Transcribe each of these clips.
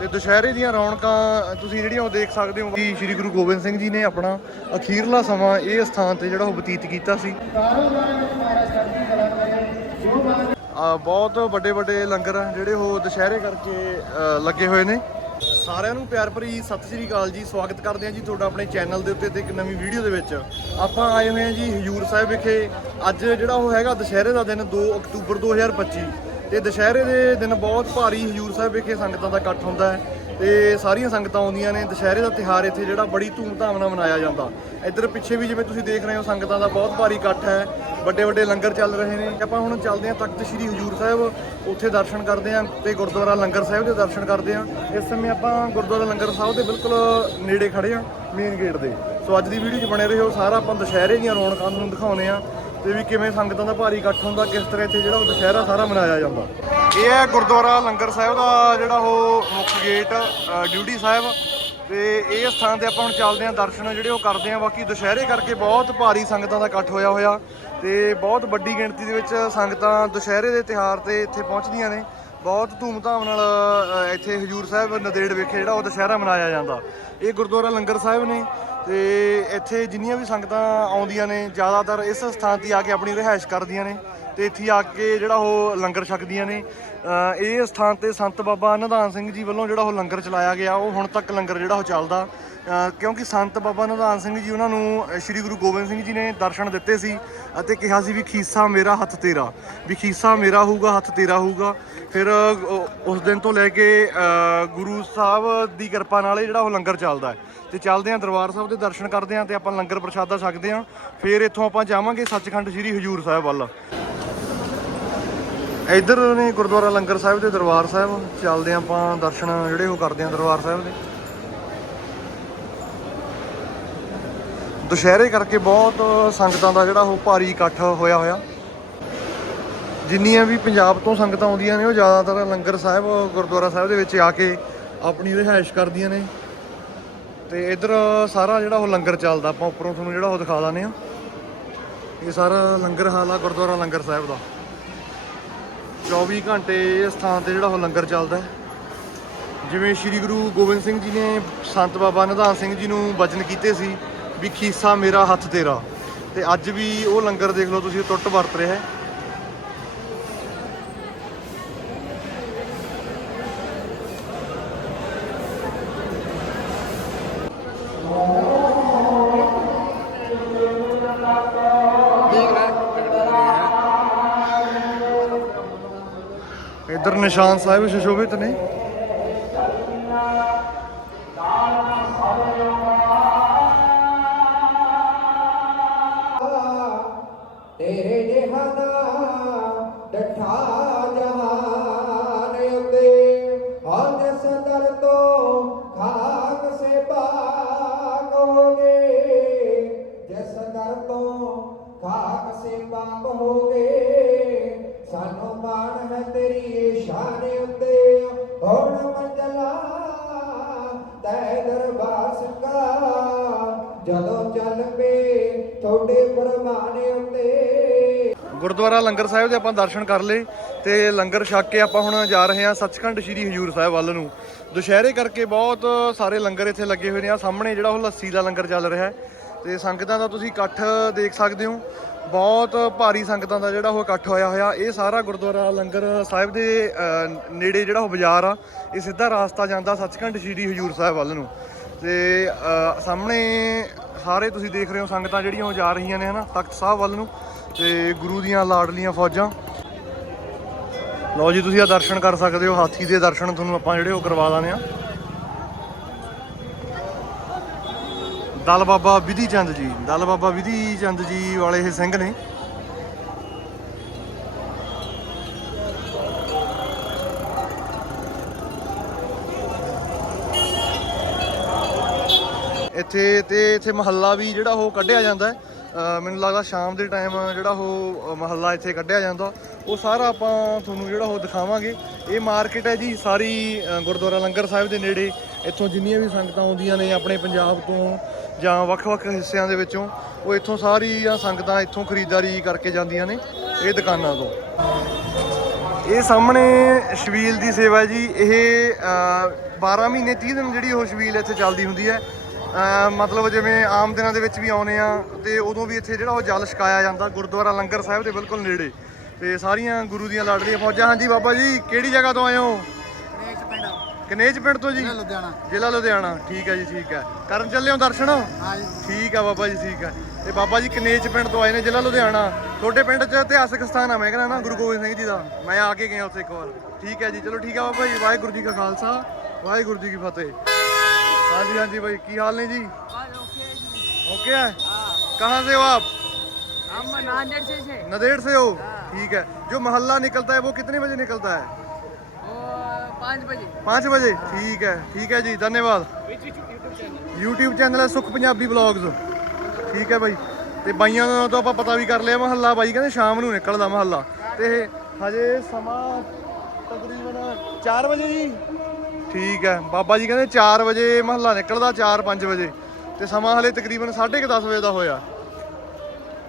ਤੇ ਦੁਸ਼ਹਿਰੇ ਦੀਆਂ ਰੌਣਕਾਂ ਤੁਸੀਂ ਜਿਹੜੀਆਂ ਉਹ ਦੇਖ ਸਕਦੇ ਹੋ। ਕਿ ਸ੍ਰੀ ਗੁਰੂ ਗੋਬਿੰਦ ਸਿੰਘ ਜੀ ਨੇ ਆਪਣਾ ਅਖੀਰਲਾ ਸਮਾਂ ਇਹ ਸਥਾਨ ਤੇ ਜਿਹੜਾ ਉਹ ਬਤੀਤ ਕੀਤਾ ਸੀ। ਬਹੁਤ ਵੱਡੇ ਵੱਡੇ ਲੰਗਰ ਜਿਹੜੇ ਉਹ ਦੁਸ਼ਹਿਰੇ ਕਰਕੇ ਲੱਗੇ ਹੋਏ ਨੇ। ਸਾਰਿਆਂ ਨੂੰ ਪਿਆਰ ਭਰੀ ਸਤਿ ਸ੍ਰੀ ਅਕਾਲ ਜੀ, ਸਵਾਗਤ ਕਰਦੇ ਹਾਂ ਜੀ ਤੁਹਾਡਾ ਆਪਣੇ ਚੈਨਲ ਦੇ ਉੱਤੇ ਤੇ ਇੱਕ ਨਵੀਂ ਵੀਡੀਓ ਦੇ ਵਿੱਚ। ਆਪਾਂ ਆਏ ਹੋਏ ਹਾਂ ਜੀ ਹਜੂਰ ਸਾਹਿਬ ਵਿਖੇ। ਅੱਜ ਜਿਹੜਾ ਉਹ ਹੈਗਾ ਦੁਸ਼ਹਿਰੇ ਦਾ ਦਿਨ 2 ਅਕਤੂਬਰ 2025 ਤੇ ਦੁਸ਼ਹਿਰੇ ਦੇ ਦਿਨ ਬਹੁਤ ਭਾਰੀ ਹਜੂਰ ਸਾਹਿਬ ਵਿਖੇ ਸੰਗਤਾਂ ਦਾ ਇਕੱਠ ਹੁੰਦਾ ਹੈ ਤੇ ਸਾਰੀਆਂ ਸੰਗਤਾਂ ਆਉਂਦੀਆਂ ਨੇ। ਦੁਸ਼ਹਿਰੇ ਦਾ ਤਿਹਾਰ ਇੱਥੇ ਜਿਹੜਾ ਬੜੀ ਧੂਮਧਾਮ ਨਾਲ ਮਨਾਇਆ ਜਾਂਦਾ। ਇੱਧਰ ਪਿੱਛੇ ਵੀ ਜਿਵੇਂ ਤੁਸੀਂ ਦੇਖ ਰਹੇ ਹੋ, ਸੰਗਤਾਂ ਦਾ ਬਹੁਤ ਭਾਰੀ ਇਕੱਠ ਹੈ। ਵੱਡੇ ਵੱਡੇ ਲੰਗਰ ਚੱਲ ਰਹੇ ਨੇ। ਆਪਾਂ ਹੁਣ ਚੱਲਦੇ ਹਾਂ ਤਖਤ ਸ੍ਰੀ ਹਜੂਰ ਸਾਹਿਬ। ਉੱਥੇ ਦਰਸ਼ਨ ਕਰਦੇ ਹਾਂ ਤੇ ਗੁਰਦੁਆਰਾ ਲੰਗਰ ਸਾਹਿਬ ਦੇ ਦਰਸ਼ਨ ਕਰਦੇ ਹਾਂ। ਇਸ ਸਮੇਂ ਆਪਾਂ ਗੁਰਦੁਆਰਾ ਲੰਗਰ ਸਾਹਿਬ ਦੇ ਬਿਲਕੁਲ ਨੇੜੇ ਖੜੇ ਹਾਂ ਮੇਨ ਗੇਟ ਦੇ। ਸੋ ਅੱਜ ਦੀ ਵੀਡੀਓ 'ਚ ਬਣੇ ਰਹੋ। ਸਾਰਾ ਆਪਾਂ ਦੁਸ਼ਹਿਰੇ ਦੀਆਂ ਰੌਣਕਾਂ ਨੂੰ ਦਿਖਾਉਨੇ ਆ ਤੇ ਵੀ ਕਿਵੇਂ ਸੰਗਤਾਂ ਦਾ ਭਾਰੀ ਇਕੱਠ ਹੁੰਦਾ ਕਿਸ ਤਰ੍ਹਾਂ ਇੱਥੇ ਜਿਹੜਾ ਉਹ ਦੁਸ਼ਹਿਰਾ ਸਾਰਾ ਮਨਾਇਆ ਜਾਂਦਾ। ਇਹ ਹੈ ਗੁਰਦੁਆਰਾ ਲੰਗਰ ਸਾਹਿਬ ਦਾ ਜਿਹੜਾ ਉਹ ਮੁੱਖ ਗੇਟ ਅ, ਡਿਊਟੀ ਸਾਹਿਬ। ਤੇ ਇਹ ਸਥਾਨ ਤੇ ਆਪਾਂ ਹੁਣ ਚੱਲਦੇ ਆਂ ਦਰਸ਼ਨ ਜਿਹੜੇ ਉਹ ਕਰਦੇ ਆਂ ਬਾਕੀ ਦੁਸ਼ਹਿਰੇ ਕਰਕੇ ਬਹੁਤ ਭਾਰੀ ਸੰਗਤਾਂ ਦਾ ਇਕੱਠ ਹੋਇਆ ਹੋਇਆ। ਤੇ ਬਹੁਤ ਵੱਡੀ ਗਿਣਤੀ ਦੇ ਵਿੱਚ ਸੰਗਤਾਂ ਦੁਸ਼ਹਿਰੇ ਦੇ ਤਿਹਾਰ ਤੇ ਇੱਥੇ ਪਹੁੰਚਦੀਆਂ ਨੇ। ਬਹੁਤ ਧੂਮਧਾਮ ਨਾਲ ਇੱਥੇ ਹਜੂਰ ਸਾਹਿਬ ਨਦੇੜ ਵਿਖੇ ਜਿਹੜਾ ਉਹ ਦੁਸ਼ਹਿਰਾ ਮਨਾਇਆ ਜਾਂਦਾ। ਇਹ ਗੁਰਦੁਆਰਾ ਲੰਗਰ ਸਾਹਿਬ ਨੇ। ਤੇ ਇੱਥੇ ਜਿੰਨੀਆਂ ਵੀ ਸੰਗਤਾਂ ਆਉਂਦੀਆਂ ਨੇ, ਜ਼ਿਆਦਾਤਰ ਇਸ ਸਥਾਨ ਤੇ ਆ ਕੇ ਆਪਣੀ ਰਿਹਾਇਸ਼ ਕਰਦੀਆਂ ਨੇ। ਤੇ ਇੱਥੇ ਆ ਕੇ ਜਿਹੜਾ ਉਹ ਲੰਗਰ ਛਕਦੀਆਂ ਨੇ। ਇਹ ਸਥਾਨ ਤੇ ਸੰਤ ਬਾਬਾ ਨਿਧਾਨ ਸਿੰਘ ਜੀ ਵੱਲੋਂ ਜਿਹੜਾ ਉਹ ਲੰਗਰ ਚਲਾਇਆ ਗਿਆ। ਉਹ ਹੁਣ ਤੱਕ ਲੰਗਰ ਜਿਹੜਾ ਉਹ ਚੱਲਦਾ। ਕਿਉਂਕਿ ਸੰਤ ਬਾਬਾ ਨਿਧਾਨ ਸਿੰਘ ਜੀ ਉਹਨਾਂ ਨੂੰ ਸ੍ਰੀ ਗੁਰੂ ਗੋਬਿੰਦ ਸਿੰਘ ਜੀ ਨੇ ਦਰਸ਼ਨ ਦਿੱਤੇ ਸੀ ਅਤੇ ਕਿਹਾ ਸੀ ਵੀ ਖੀਸਾ ਮੇਰਾ ਹੱਥ ਤੇਰਾ, ਵੀ ਖੀਸਾ ਮੇਰਾ ਹੋਊਗਾ, ਹੱਥ ਤੇਰਾ ਹੋਊਗਾ। ਫਿਰ ਉਸ ਦਿਨ ਤੋਂ ਲੈ ਕੇ ਗੁਰੂ ਸਾਹਿਬ ਦੀ ਕਿਰਪਾ ਨਾਲ ਇਹ ਜਿਹੜਾ ਉਹ ਲੰਗਰ ਚੱਲਦਾ ਹੈ। ਤੇ ਚੱਲਦੇ ਆਂ ਦਰਬਾਰ ਸਾਹਿਬ ਦੇ ਦਰਸ਼ਨ ਕਰਦੇ ਆਂ ਤੇ ਆਪਾਂ ਲੰਗਰ ਪ੍ਰਸ਼ਾਦਾ ਛਕਦੇ ਆਂ ਫਿਰ ਇੱਥੋਂ ਆਪਾਂ ਜਾਵਾਂਗੇ ਸੱਚਖੰਡ ਸ੍ਰੀ ਹਜੂਰ ਸਾਹਿਬ ਵੱਲ। ਇੱਧਰ ਨੇ ਗੁਰਦੁਆਰਾ ਲੰਗਰ ਸਾਹਿਬ ਦੇ, ਦਰਬਾਰ ਸਾਹਿਬ। ਚੱਲਦੇ ਆਂ ਆਪਾਂ ਦਰਸ਼ਨ ਜਿਹੜੇ ਉਹ ਕਰਦੇ ਆਂ ਦਰਬਾਰ ਸਾਹਿਬ ਦੇ। ਦੁਸ਼ਹਿਰੇ ਕਰਕੇ ਬਹੁਤ ਸੰਗਤਾਂ ਦਾ ਜਿਹੜਾ ਉਹ ਭਾਰੀ ਇਕੱਠ ਹੋਇਆ ਹੋਇਆ। ਜਿੰਨੀਆਂ ਵੀ ਪੰਜਾਬ ਤੋਂ ਸੰਗਤਾਂ ਆਉਂਦੀਆਂ ਨੇ, ਉਹ ਜ਼ਿਆਦਾਤਰ ਲੰਗਰ ਸਾਹਿਬ, ਗੁਰਦੁਆਰਾ ਸਾਹਿਬ ਦੇ ਵਿੱਚ ਆ ਕੇ ਆਪਣੀ ਰਿਹਾਇਸ਼ ਕਰਦੀਆਂ ਨੇ। ਤੇ ਇੱਧਰ ਸਾਰਾ ਜਿਹੜਾ ਉਹ ਲੰਗਰ ਚੱਲਦਾ, ਆਪਾਂ ਉੱਪਰੋਂ ਤੁਹਾਨੂੰ ਜਿਹੜਾ ਉਹ ਦਿਖਾ ਦਾਨੇ ਆ ਇਹ ਸਾਰਾ ਲੰਗਰ ਹਾਲ ਆ ਗੁਰਦੁਆਰਾ ਲੰਗਰ ਸਾਹਿਬ ਦਾ। 24 ਘੰਟੇ ਇਸ ਸਥਾਨ ਤੇ ਜਿਹੜਾ ਉਹ ਲੰਗਰ ਚੱਲਦਾ ਜਿਵੇਂ ਸ੍ਰੀ ਗੁਰੂ ਗੋਬਿੰਦ ਸਿੰਘ ਜੀ ਨੇ ਸੰਤ ਬਾਬਾ ਨਿਧਾਨ ਸਿੰਘ ਜੀ ਨੂੰ ਵਚਨ ਕੀਤੇ ਸੀ ਵੀ ਖੀਸਾ ਮੇਰਾ ਹੱਥ ਤੇਰਾ। ਤੇ ਅੱਜ ਵੀ ਉਹ ਲੰਗਰ ਦੇਖ ਲਓ ਤੁਸੀਂ ਟੁੱਟ ਵਰਤ ਰਿਹਾ ਹੈ। ਨਿਸ਼ਾਨ ਸਾਹਿਬ ਸੁਸ਼ੋਭਿਤ ਨੇ ਤੇਰੇ ਜਿਹਾ ਦਾ ਡਠਾ ਜਹਾਨ ਉਤੇ ਹੰਦ ਸਦਰ ਤੋਂ ਖਾਕ ਸੇ ਪਾਕ ਹੋਗੇ। ਜਿਸ ਦਰ ਤੋਂ ਖਾਕ ਸੇ ਪਾਕ ਹੋਗੇ ਗੁਰਦੁਆਰਾ ਲੰਗਰ ਸਾਹਿਬ ਦੇ ਆਪਾਂ ਦਰਸ਼ਨ ਕਰ ਲਏ ਤੇ ਲੰਗਰ ਛਕ ਕੇ ਆਪਾਂ ਹੁਣ ਜਾ ਰਹੇ ਹਾਂ ਸੱਚਖੰਡ ਸ੍ਰੀ ਹਜੂਰ ਸਾਹਿਬ ਵੱਲ ਨੂੰ। ਦੁਸ਼ਹਿਰੇ ਕਰਕੇ ਬਹੁਤ ਸਾਰੇ ਲੰਗਰ ਇੱਥੇ ਲੱਗੇ ਹੋਏ ਨੇ। ਆ ਸਾਹਮਣੇ ਜਿਹੜਾ ਉਹ ਲੱਸੀ ਦਾ ਲੰਗਰ ਚੱਲ ਰਿਹਾ ਹੈ ਤੇ ਸੰਗਤਾਂ ਦਾ ਤੁਸੀਂ ਇਕੱਠ ਦੇਖ ਸਕਦੇ ਹੋ। ਬਹੁਤ ਭਾਰੀ ਸੰਗਤਾਂ ਦਾ ਜਿਹੜਾ ਉਹ ਇਕੱਠ ਹੋਇਆ ਹੋਇਆ। ਇਹ ਸਾਰਾ ਗੁਰਦੁਆਰਾ ਲੰਗਰ ਸਾਹਿਬ ਦੇ ਨੇੜੇ ਜਿਹੜਾ ਉਹ ਬਾਜ਼ਾਰ ਆ, ਇਹ ਸਿੱਧਾ ਰਾਸਤਾ ਜਾਂਦਾ ਸੱਚਖੰਡ ਸ੍ਰੀ ਹਜੂਰ ਸਾਹਿਬ ਵੱਲ ਨੂੰ। ਤੇ ਸਾਹਮਣੇ ਸਾਰੇ ਤੁਸੀਂ ਦੇਖ ਰਹੇ ਹੋ ਸੰਗਤਾਂ ਜਿਹੜੀਆਂ ਉਹ ਜਾ ਰਹੀਆਂ ਨੇ, ਹਨਾ? ਤਖਤ ਸਾਹਿਬ ਵੱਲ ਨੂੰ ਤੇ ਗੁਰੂ ਦੀਆਂ ਲਾਡਲੀਆਂ ਫੌਜਾਂ। ਲਓ ਜੀ, ਤੁਸੀਂ ਆ ਦਰਸ਼ਨ ਕਰ ਸਕਦੇ ਹੋ, ਹਾਥੀ ਦੇ ਦਰਸ਼ਨ ਤੁਹਾਨੂੰ ਆਪਾਂ ਜਿਹੜੇ ਉਹ ਕਰਵਾ ਦਾਨੇ ਆ ਦਲ ਬਾਬਾ ਵਿਧੀ ਚੰਦ ਜੀ, ਦਲ ਬਾਬਾ ਵਿਧੀ ਚੰਦ ਜੀ ਵਾਲੇ ਇਹ ਸਿੰਘ ਨੇ। ਇੱਥੇ ਤੇ ਇੱਥੇ ਮਹੱਲਾ ਵੀ ਜਿਹੜਾ ਉਹ ਕੱਢਿਆ ਜਾਂਦਾ ਮੈਨੂੰ ਲੱਗਦਾ ਸ਼ਾਮ ਦੇ ਟਾਈਮ ਜਿਹੜਾ ਉਹ ਮਹੱਲਾ ਇੱਥੇ ਕੱਢਿਆ ਜਾਂਦਾ। ਉਹ ਸਾਰਾ ਆਪਾਂ ਤੁਹਾਨੂੰ ਜਿਹੜਾ ਉਹ ਦਿਖਾਵਾਂਗੇ। ਇਹ ਮਾਰਕੀਟ ਹੈ ਜੀ ਸਾਰੀ ਗੁਰਦੁਆਰਾ ਲੰਗਰ ਸਾਹਿਬ ਦੇ ਨੇੜੇ। ਇੱਥੋਂ ਜਿੰਨੀਆਂ ਵੀ ਸੰਗਤਾਂ ਆਉਂਦੀਆਂ ਨੇ ਆਪਣੇ ਪੰਜਾਬ ਤੋਂ ਜਾਂ ਵੱਖ-ਵੱਖ ਹਿੱਸਿਆਂ ਦੇ ਵਿੱਚੋਂ ਉਹ ਇੱਥੋਂ ਸਾਰੀਆਂ ਸੰਗਤਾਂ ਇੱਥੋਂ ਖਰੀਦਦਾਰੀ ਕਰਕੇ ਜਾਂਦੀਆਂ ਨੇ ਇਹ ਦੁਕਾਨਾਂ ਤੋਂ। ਇਹ ਸਾਹਮਣੇ ਸ਼ਬੀਲ ਦੀ ਸੇਵਾ ਜੀ। ਇਹ ਅ, 12 ਮਹੀਨੇ 30 ਦਿਨ ਜਿਹੜੀ ਉਹ ਸ਼ਬੀਲ ਇੱਥੇ ਚੱਲਦੀ ਹੁੰਦੀ ਹੈ। ਮਤਲਬ ਜਿਵੇਂ ਆਮ ਦਿਨਾਂ ਦੇ ਵਿੱਚ ਵੀ ਆਉਨੇ ਆ ਤੇ ਉਦੋਂ ਵੀ ਇੱਥੇ ਜਿਹੜਾ ਉਹ ਜਲ ਛਕਾਇਆ ਜਾਂਦਾ ਗੁਰਦੁਆਰਾ ਲੰਗਰ ਸਾਹਿਬ ਦੇ ਬਿਲਕੁਲ ਨੇੜੇ। ਤੇ ਸਾਰੀਆਂ ਗੁਰੂ ਦੀਆਂ ਲਾਡਲੀਆਂ ਫੌਜਾਂ ਹਾਂਜੀ ਬਾਬਾ ਜੀ ਕਿਹੜੀ ਜਗ੍ਹਾ ਤੋਂ ਆਏ ਹੋ? ਕਨੇਜ ਪਿੰਡ। ਤੋਂ ਜੀ? ਲੁਧਿਆਣਾ। ਜ਼ਿਲ੍ਹਾ ਲੁਧਿਆਣਾ ਠੀਕ ਹੈ ਜੀ ਠੀਕ ਹੈ। ਕਰਨ ਚੱਲੇ ਹੋ ਦਰਸ਼ਨ? ਹਾਂ ਜੀ। ਠੀਕ ਆ ਬਾਬਾ ਜੀ ਠੀਕ ਆ ਤੇ ਬਾਬਾ ਜੀ ਕਨੇਜ ਪਿੰਡ ਤੋਂ ਆਏ ਨੇ ਜ਼ਿਲ੍ਹਾ ਲੁਧਿਆਣਾ। ਤੁਹਾਡੇ ਪਿੰਡ 'ਚ ਇਤਿਹਾਸਕ ਸਥਾਨ ਆ ਮੈਂ ਕਹਿੰਦਾ ਨਾ ਗੁਰੂ ਗੋਬਿੰਦ ਸਿੰਘ ਜੀ ਦਾ। ਮੈਂ ਆ ਕੇ ਗਿਆ ਉੱਥੇ ਇੱਕ ਵਾਰ। ਠੀਕ ਹੈ ਜੀ ਚਲੋ ਠੀਕ ਆ ਬਾਬਾ ਜੀ ਵਾਹਿਗੁਰੂ ਜੀ ਕਾ ਖਾਲਸਾ ਵਾਹਿਗੁਰੂ ਜੀ ਕੀ ਫਤਿਹ। ਹਾਂਜੀ ਹਾਂਜੀ ਭਾਈ ਕੀ ਹਾਲ ਨੇ ਜੀ ओके है कहाँ से हो आप हम नांदेड़ से से नदेड़ से हो ठीक है जो मोहल्ला निकलता है वो कितने बजे निकलता है वो पाँच बजे पाँच बजे ठीक है ठीक है जी धन्यवाद YouTube ਚੈਨਲ ਹੈ ਸੁਖ ਪੰਜਾਬੀ ਵਲੌਗਸ ਠੀਕ ਹੈ ਬਾਈ ਤੇ ਬਾਈਆਂ ਤੋਂ ਆਪਾਂ ਪਤਾ ਵੀ ਕਰ ਲਿਆ ਮਹੱਲਾ ਬਾਈ ਕਹਿੰਦੇ ਸ਼ਾਮ ਨੂੰ ਨਿਕਲਦਾ ਮਹੱਲਾ ਤੇ ਹਜੇ ਸਮਾਂ ਤਕਰੀਬਨ 4 ਵਜੇ ਜੀ ਠੀਕ ਹੈ। ਬਾਬਾ ਜੀ ਕਹਿੰਦੇ 4 ਵਜੇ ਮਹੱਲਾ ਨਿਕਲਦਾ 4-5 ਵਜੇ। ਤੇ ਸਮਾਂ ਹਲੇ ਤਕਰੀਬਨ 10:30 ਵਜੇ ਦਾ ਹੋਇਆ।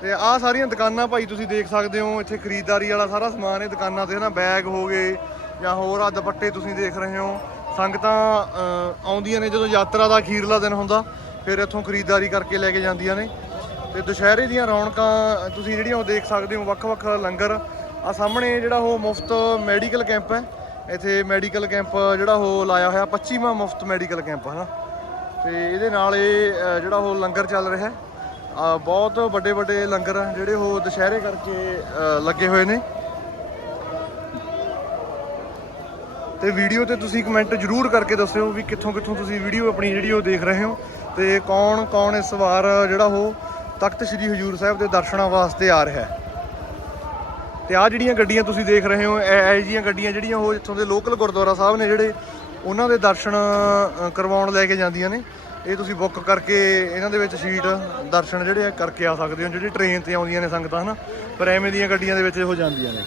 ਤੇ ਆਹ ਸਾਰੀਆਂ ਦੁਕਾਨਾਂ ਭਾਈ ਤੁਸੀਂ ਦੇਖ ਸਕਦੇ ਹੋ, ਇੱਥੇ ਖਰੀਦਦਾਰੀ ਵਾਲਾ ਸਾਰਾ ਸਮਾਨ ਇਹ ਦੁਕਾਨਾਂ ਤੇ ਨਾ ਬੈਗ ਹੋ ਗਏ ਜਾਂ ਹੋਰ ਆ ਦੁਪੱਟੇ ਤੁਸੀਂ ਦੇਖ ਰਹੇ ਹੋ। ਸੰਗਤਾਂ ਆਉਂਦੀਆਂ ਨੇ ਜਦੋਂ ਯਾਤਰਾ ਦਾ ਅਖੀਰਲਾ ਦਿਨ ਹੁੰਦਾ, ਫਿਰ ਇੱਥੋਂ ਖਰੀਦਦਾਰੀ ਕਰਕੇ ਲੈ ਕੇ ਜਾਂਦੀਆਂ ਨੇ। ਤੇ ਦੁਸ਼ਹਿਰੇ ਦੀਆਂ ਰੌਣਕਾਂ ਤੁਸੀਂ ਜਿਹੜੀਆਂ ਉਹ ਦੇਖ ਸਕਦੇ ਹੋ, ਵੱਖ-ਵੱਖ ਲੰਗਰ। ਆ ਸਾਹਮਣੇ ਜਿਹੜਾ ਉਹ ਮੁਫਤ ਮੈਡੀਕਲ ਕੈਂਪ ਹੈ। ਇੱਥੇ ਮੈਡੀਕਲ ਕੈਂਪ ਜਿਹੜਾ ਉਹ ਲਾਇਆ ਹੋਇਆ 25ਵਾਂ ਮੁਫਤ ਮੈਡੀਕਲ ਕੈਂਪ ਹੈ ਨਾ ਤੇ ਇਹਦੇ ਨਾਲ ਇਹ ਜਿਹੜਾ ਉਹ ਲੰਗਰ ਚੱਲ ਰਿਹਾ ਹੈ। ਬਹੁਤ ਵੱਡੇ ਵੱਡੇ ਲੰਗਰ ਜਿਹੜੇ ਉਹ ਦੁਸ਼ਹਿਰੇ ਕਰਕੇ ਲੱਗੇ ਹੋਏ ਨੇ। ਤੇ ਵੀਡੀਓ ਤੇ ਤੁਸੀਂ ਕਮੈਂਟ ਜਰੂਰ ਕਰਕੇ ਦੱਸਿਓ ਵੀ ਕਿੱਥੋਂ ਕਿੱਥੋਂ ਤੁਸੀਂ ਵੀਡੀਓ ਆਪਣੀ ਜਿਹੜੀ ਉਹ ਦੇਖ ਰਹੇ ਹੋ। ਤੇ ਕੌਣ ਕੌਣ ਇਸ ਵਾਰ ਜਿਹੜਾ ਉਹ ਤਖਤ ਸ੍ਰੀ ਹਜੂਰ ਸਾਹਿਬ ਦੇ ਦਰਸ਼ਨਾਂ ਵਾਸਤੇ ਆ ਰਿਹਾ ਹੈ। ਤੇ ਆ ਜਿਹੜੀਆਂ ਗੱਡੀਆਂ ਤੁਸੀਂ ਦੇਖ ਰਹੇ ਹੋ, ਇਹ ਇਹ ਜਿਹੀਆਂ ਗੱਡੀਆਂ ਜਿਹੜੀਆਂ ਉਹ ਇੱਥੋਂ ਦੇ ਲੋਕਲ ਗੁਰਦੁਆਰਾ ਸਾਹਿਬ ਨੇ ਜਿਹੜੇ ਉਹਨਾਂ ਦੇ ਦਰਸ਼ਨ ਕਰਵਾਉਣ ਲੈ ਕੇ ਜਾਂਦੀਆਂ ਨੇ। ਇਹ ਤੁਸੀਂ ਬੁੱਕ ਕਰਕੇ ਇਹਨਾਂ ਦੇ ਵਿੱਚ ਸੀਟ ਦਰਸ਼ਨ ਜਿਹੜੇ ਆ ਕਰਕੇ ਆ ਸਕਦੇ ਹੋ, ਜਿਹੜੀ ਟ੍ਰੇਨ ਤੇ ਆਉਂਦੀਆਂ ਨੇ ਸੰਗਤਾਂ, ਹਨਾ? ਪਰ ਐਵੇਂ ਦੀਆਂ ਗੱਡੀਆਂ ਦੇ ਵਿੱਚ ਇਹੋ ਜਾਂਦੀਆਂ ਨੇ।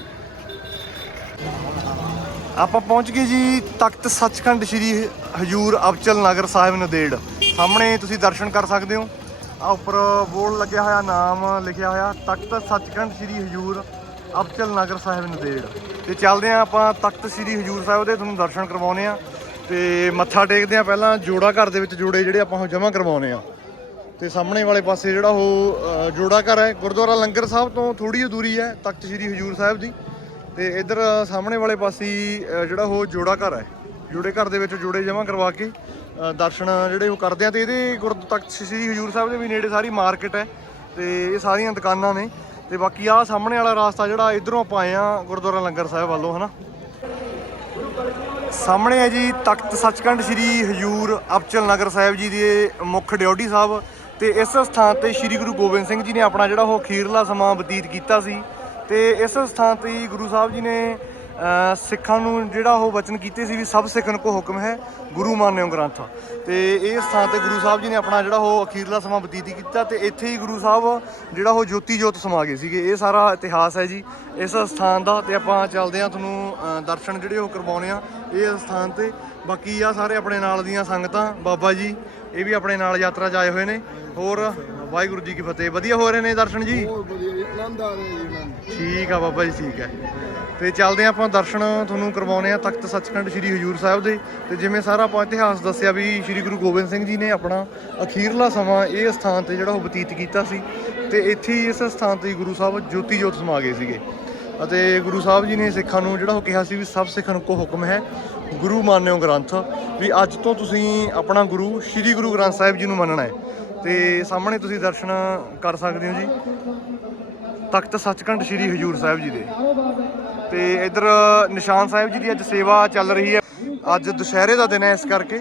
ਆਪਾਂ ਪਹੁੰਚ ਗਏ ਜੀ ਤਖਤ ਸੱਚਖੰਡ ਸ੍ਰੀ ਹਜੂਰ ਅਬਚਲ ਨਗਰ ਸਾਹਿਬ ਨਦੇੜ। ਸਾਹਮਣੇ ਤੁਸੀਂ ਦਰਸ਼ਨ ਕਰ ਸਕਦੇ ਹੋ। ਆ ਉੱਪਰ ਬੋਰਡ ਲੱਗਿਆ ਹੋਇਆ, ਨਾਮ ਲਿਖਿਆ ਹੋਇਆ, ਤਖਤ ਸੱਚਖੰਡ ਸ੍ਰੀ ਹਜੂਰ ਅਬਚਲ ਨਗਰ ਸਾਹਿਬ ਨਦੇੜ ਤੇ ਚੱਲਦੇ ਆ ਆਪਾਂ ਤਖਤ ਸ੍ਰੀ ਹਜੂਰ ਸਾਹਿਬ ਦੇ, ਤੁਹਾਨੂੰ ਦਰਸ਼ਨ ਕਰਵਾਉਨੇ ਆ। ਤੇ ਮੱਥਾ ਟੇਕਦੇ ਆ ਪਹਿਲਾਂ ਜੋੜਾ ਘਰ ਦੇ ਵਿੱਚ ਜੋੜੇ ਜਿਹੜੇ ਆਪਾਂ ਉਹ ਜਮ੍ਹਾਂ ਕਰਵਾਉਨੇ ਆ। ਤੇ ਸਾਹਮਣੇ ਵਾਲੇ ਪਾਸੇ ਜਿਹੜਾ ਉਹ ਜੋੜਾ ਘਰ ਹੈ, ਗੁਰਦੁਆਰਾ ਲੰਗਰ ਸਾਹਿਬ ਤੋਂ ਥੋੜੀ ਜਿਹੀ ਦੂਰੀ ਹੈ, ਤਖਤ ਸ੍ਰੀ ਹਜੂਰ ਸਾਹਿਬ ਦੀ। ਤੇ ਇਧਰ ਸਾਹਮਣੇ ਵਾਲੇ ਪਾਸੇ ਜਿਹੜਾ ਉਹ ਜੋੜਾ ਘਰ ਹੈ। ਜੋੜੇ ਘਰ ਦੇ ਵਿੱਚ ਜੋੜੇ ਜਮ੍ਹਾਂ ਕਰਵਾ ਕੇ ਦਰਸ਼ਨ ਜਿਹੜੇ ਉਹ ਕਰਦੇ ਆ। ਤੇ ਇਹਦੇ ਗੁਰ ਤਖਤ ਸ੍ਰੀ ਹਜੂਰ ਸਾਹਿਬ ਦੇ ਵੀ ਨੇੜੇ ਸਾਰੀ ਮਾਰਕੀਟ ਹੈ। ਤੇ ਇਹ ਸਾਰੀਆਂ ਦੁਕਾਨਾਂ ਨੇ। ਤੇ ਬਾਕੀ ਆ ਸਾਹਮਣੇ ਵਾਲਾ ਰਾਸਤਾ ਜਿਹੜਾ ਇਧਰੋਂ ਆਪਾਂ ਆਏ ਆ ਗੁਰਦੁਆਰਾ ਲੰਗਰ ਸਾਹਿਬ ਵੱਲੋਂ, ਹਨਾ? ਸਾਹਮਣੇ ਹੈ ਜੀ ਤਖਤ ਸੱਚਖੰਡ ਸ੍ਰੀ ਹਜੂਰ ਅਬਚਲ ਨਗਰ ਸਾਹਿਬ ਜੀ ਦੇ ਮੁੱਖ ਡਿਊਟੀ ਸਾਹਿਬ ਤੇ ਇਸ ਸਥਾਨ ਤੇ ਸ੍ਰੀ ਗੁਰੂ ਗੋਬਿੰਦ ਸਿੰਘ ਜੀ ਨੇ ਆਪਣਾ ਜਿਹੜਾ ਉਹ ਅਖੀਰਲਾ ਸਮਾਂ ਬਤੀਤ ਕੀਤਾ ਸੀ ਤੇ ਇਸ ਸਥਾਨ ਤੇ ਹੀ ਗੁਰੂ ਸਾਹਿਬ ਜੀ ਨੇ ਸਿੱਖਾਂ ਨੂੰ ਜਿਹੜਾ ਉਹ ਵਚਨ ਕੀਤੇ ਸੀ ਵੀ ਸਭ ਸਿੱਖਣ ਕੋ ਹੁਕਮ ਹੈ, ਗੁਰੂ ਮਾਨਿਓ ਗ੍ਰੰਥ। ਤੇ ਇਹ ਸਥਾਨ ਤੇ ਗੁਰੂ ਸਾਹਿਬ ਜੀ ਨੇ ਆਪਣਾ ਜਿਹੜਾ ਉਹ ਅਖੀਰਲਾ ਸਮਾਂ ਬਤੀਤ ਕੀਤਾ ਤੇ ਇੱਥੇ ਹੀ ਗੁਰੂ ਸਾਹਿਬ ਜਿਹੜਾ ਉਹ ਜੋਤੀ ਜੋਤ ਸਮਾ ਗਏ ਸੀਗੇ। ਇਹ ਸਾਰਾ ਇਤਿਹਾਸ ਹੈ ਜੀ। ਇਸ ਸਥਾਨ ਦਾ ਤੇ ਆਪਾਂ ਚੱਲਦੇ ਆ ਤੁਹਾਨੂੰ ਦਰਸ਼ਨ ਜਿਹੜੇ ਉਹ ਕਰਵਾਉਣੇ ਆ ਇਹ ਸਥਾਨ ਤੇ ਬਾਕੀ ਆ ਸਾਰੇ ਆਪਣੇ ਨਾਲ ਦੀਆਂ ਸੰਗਤਾਂ। ਬਾਬਾ ਜੀ, ਇਹ ਵੀ ਆਪਣੇ ਨਾਲ ਯਾਤਰਾ 'ਚ ਆਏ ਹੋਏ ਨੇ। ਹੋਰ ਵਾਹਿਗੁਰੂ ਜੀ ਕੀ ਫਤਿਹ। ਵਧੀਆ ਹੋ ਰਹੇ ਨੇ ਦਰਸ਼ਨ ਜੀ? ਬਹੁਤ ਵਧੀਆ ਆਨੰਦ ਆ ਰਿਹਾ ਜੀ। ਠੀਕ ਆ ਬਾਬਾ ਜੀ, ਠੀਕ ਹੈ ਤੇ ਚੱਲਦੇ ਹਾਂ ਆਪਾਂ ਦਰਸ਼ਨ ਤੁਹਾਨੂੰ ਕਰਵਾਉਣੇ ਆ ਤਖਤ ਸੱਚਖੰਡ ਸ੍ਰੀ ਹਜੂਰ ਸਾਹਿਬ ਦੇ। ਤੇ ਜਿਵੇਂ ਸਾਰਾ ਆਪਾਂ ਇਤਿਹਾਸ ਦੱਸਿਆ ਵੀ ਸ੍ਰੀ ਗੁਰੂ ਗੋਬਿੰਦ ਸਿੰਘ ਜੀ ਨੇ ਆਪਣਾ ਅਖੀਰਲਾ ਸਮਾਂ ਇਹ ਸਥਾਨ ਤੇ ਜਿਹੜਾ ਉਹ ਬਤੀਤ ਕੀਤਾ ਸੀ। ਤੇ ਇੱਥੇ ਹੀ ਇਸ ਸਥਾਨ ਤੇ ਗੁਰੂ ਸਾਹਿਬ ਜੋਤੀ ਜੋਤ ਸਮਾ ਗਏ ਸੀਗੇ। ਅਤੇ ਗੁਰੂ ਸਾਹਿਬ ਜੀ ਨੇ ਸਿੱਖਾਂ ਨੂੰ ਜਿਹੜਾ ਉਹ ਕਿਹਾ ਸੀ ਵੀ ਸਭ ਸਿੱਖਣ ਕੋ ਹੁਕਮ ਹੈ, ਗੁਰੂ ਮਾਨਿਓ ਗ੍ਰੰਥ, ਵੀ ਅੱਜ ਤੋਂ ਤੁਸੀਂ ਆਪਣਾ ਗੁਰੂ ਸ੍ਰੀ ਗੁਰੂ ਗ੍ਰੰਥ ਸਾਹਿਬ ਜੀ ਨੂੰ ਮੰਨਣਾ ਹੈ। ਤੇ ਸਾਹਮਣੇ ਤੁਸੀਂ ਦਰਸ਼ਨ ਕਰ ਸਕਦੇ ਹੋ ਜੀ। ਤਖਤ ਸੱਚਖੰਡ ਸ੍ਰੀ ਹਜੂਰ ਸਾਹਿਬ ਜੀ ਦੇ। ਤੇ ਇਧਰ ਨਿਸ਼ਾਨ ਸਾਹਿਬ ਜੀ ਦੀ ਅੱਜ ਸੇਵਾ ਚੱਲ ਰਹੀ ਹੈ। ਅੱਜ ਦੁਸ਼ਹਿਰੇ ਦਾ ਦਿਨ ਹੈ ਇਸ ਕਰਕੇ।